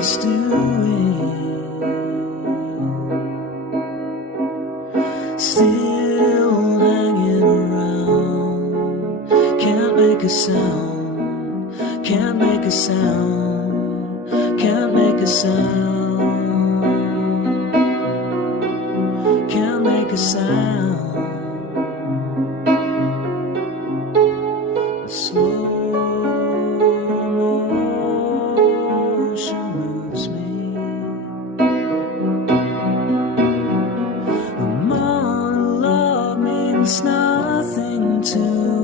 he's doing. Still hanging around, can't make a sound, can't make a sound, can't make a sound, can't make a sound. Slow motion moves me. The monologue means nothing to